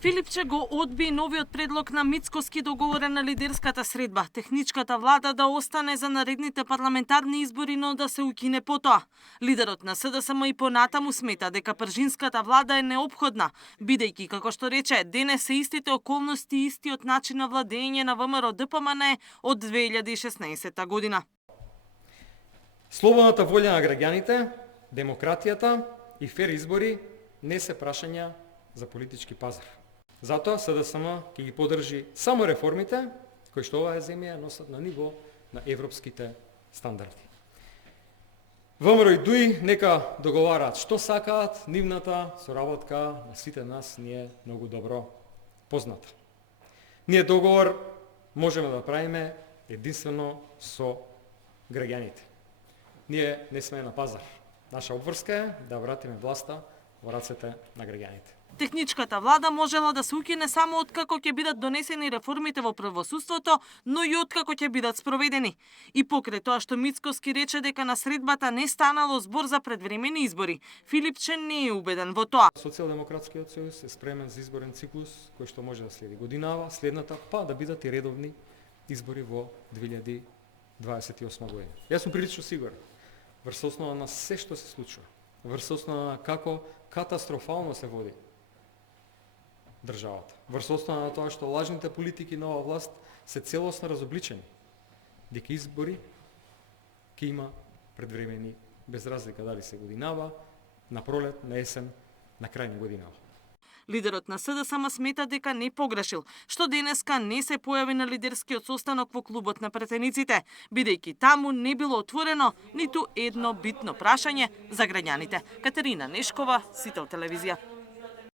Филипче го одби новиот предлог на Мицкоски договорен на лидерската средба. Техничката влада да остане за наредните парламентарни избори, но да се укине потоа. Лидерот на СДСМ и понатаму смета дека пржинската влада е неопходна, бидејќи, како што рече, денес се истите околности и истиот начин на владење на ВМРО ДПМН од 2016 година. Слободната волја на граѓаните, демократијата и фер избори не се прашања за политички пазар. Затоа СДСМ ќе ги поддржи само реформите кои што оваа земја носат на ниво на европските стандарди. ВМРО и ДУИ нека договараат што сакаат, нивната соработка на сите нас ни е многу добро позната. Ние договор можеме да правиме единствено со граѓаните. Ние не сме на пазар. Наша обврска е да вратиме власта во рацете на граѓаните. Техничката влада можела да се укине само откако ќе бидат донесени реформите во правосудството, но и откако ќе бидат спроведени. И покрај тоа што Мицкоски рече дека на средбата не станало збор за предвремени избори, Филипче не е убеден во тоа. Социјалдемократскиот сојуз е спремен за изборен циклус кој што може да следи годинава, следната па да бидат и редовни избори во 2028 година. Јас сум прилично сигурен врз основа на се што се случува, врз основа на како катастрофално се води државата, врз основа на тоа што лажните политики на оваа власт се целосно разобличени, дека избори ќе има предвремени без разлика дали се годинава, на пролет, на есен, на крај на годинава. Лидерот на СДСМ смета дека не погрешил, што денеска не се појави на лидерскиот состанок во клубот на претениците, бидејќи таму не било отворено ниту едно битно прашање за граѓаните. Катерина Нешкова, Сител телевизија.